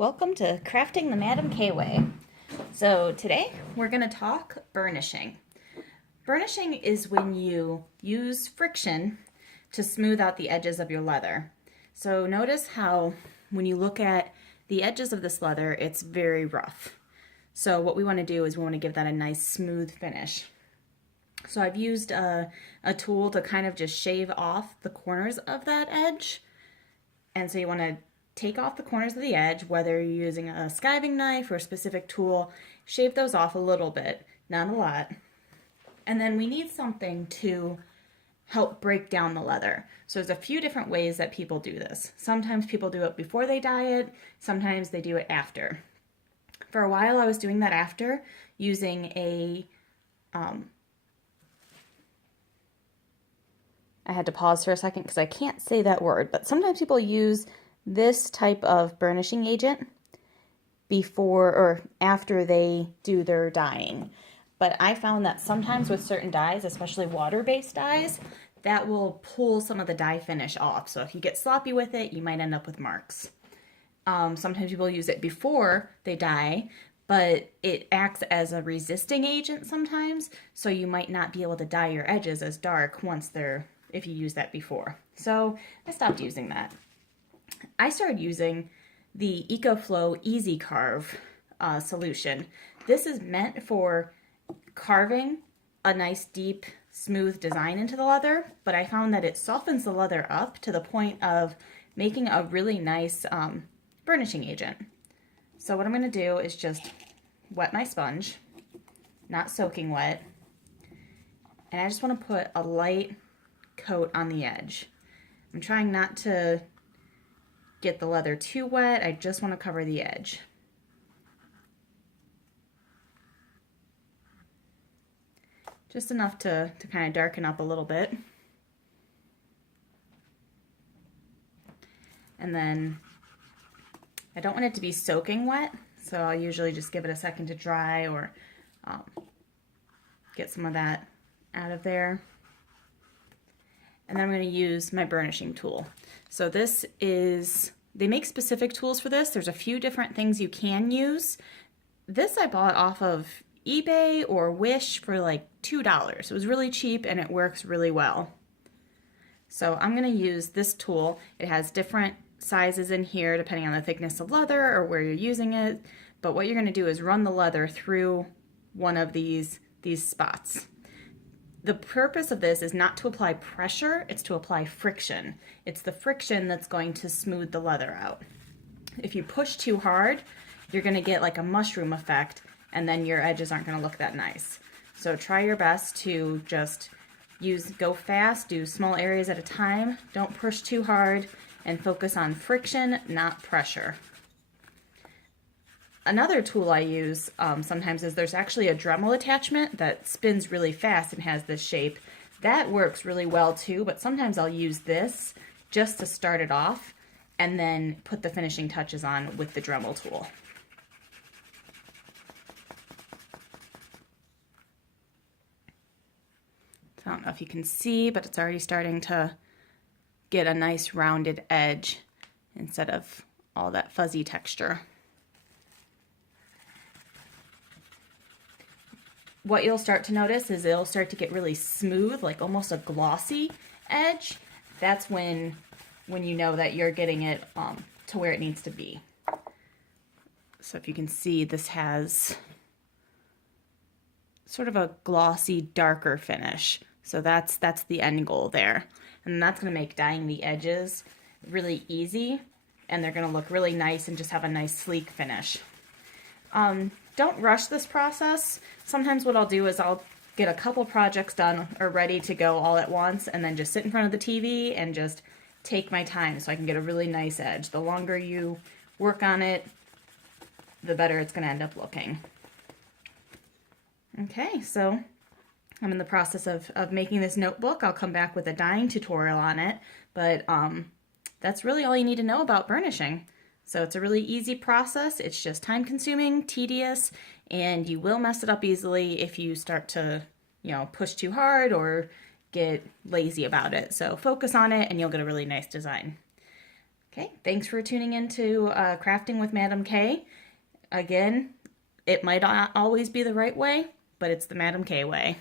Welcome to Crafting the Madam K Way. So today we're going to talk burnishing. Burnishing is when you use friction to smooth out the edges of your leather. So notice how when you look at the edges of this leather, it's very rough. So what we want to do is we want to give that a nice smooth finish. So I've used a tool to kind of just shave off the corners of that edge. And so you want to take off the corners of the edge, whether you're using a skiving knife or a specific tool, shave those off a little bit, not a lot. And then we need something to help break down the leather. So there's a few different ways that people do this. Sometimes people do it before they dye it, sometimes they do it after. For a while I was doing that after, using a I had to pause for a second because I can't say that word, but sometimes people use this type of burnishing agent before or after they do their dyeing. But I found that sometimes with certain dyes, especially water-based dyes, that will pull some of the dye finish off. So if you get sloppy with it, you might end up with marks. Sometimes people use it before they dye, but it acts as a resisting agent sometimes, so you might not be able to dye your edges as dark if you use that before. So I stopped using that. I started using the EcoFlow Easy Carve solution. This is meant for carving a nice deep smooth design into the leather, but I found that it softens the leather up to the point of making a really nice burnishing agent. So what I'm going to do is just wet my sponge, not soaking wet, and I just want to put a light coat on the edge. I'm trying not to get the leather too wet, I just want to cover the edge. Just enough to kind of darken up a little bit. And then I don't want it to be soaking wet, so I'll usually just give it a second to dry or get some of that out of there. And then I'm going to use my burnishing tool. So they make specific tools for this. There's a few different things you can use. This I bought off of eBay or Wish for like $2. It was really cheap and it works really well. So I'm going to use this tool. It has different sizes in here depending on the thickness of leather or where you're using it. But what you're going to do is run the leather through one of these spots. The purpose of this is not to apply pressure, it's to apply friction. It's the friction that's going to smooth the leather out. If you push too hard, you're going to get like a mushroom effect, and then your edges aren't going to look that nice. So try your best to just go fast, do small areas at a time, don't push too hard, and focus on friction, not pressure. Another tool I use sometimes is there's actually a Dremel attachment that spins really fast and has this shape. That works really well too, but sometimes I'll use this just to start it off and then put the finishing touches on with the Dremel tool. So I don't know if you can see, but it's already starting to get a nice rounded edge instead of all that fuzzy texture. What you'll start to notice is it'll start to get really smooth, like almost a glossy edge. That's when you know that you're getting it to where it needs to be. So if you can see, this has sort of a glossy, darker finish. So that's the end goal there. And that's going to make dyeing the edges really easy, and they're going to look really nice and just have a nice sleek finish. Don't rush this process. Sometimes what I'll do is I'll get a couple projects done or ready to go all at once and then just sit in front of the TV and just take my time so I can get a really nice edge. The longer you work on it, the better it's going to end up looking. Okay, so I'm in the process of making this notebook. I'll come back with a dyeing tutorial on it, but that's really all you need to know about burnishing. So it's a really easy process. It's just time consuming, tedious, and you will mess it up easily if you start to, push too hard or get lazy about it. So focus on it and you'll get a really nice design. Okay, thanks for tuning in to Crafting with Madam K. Again, it might not always be the right way, but it's the Madam K way.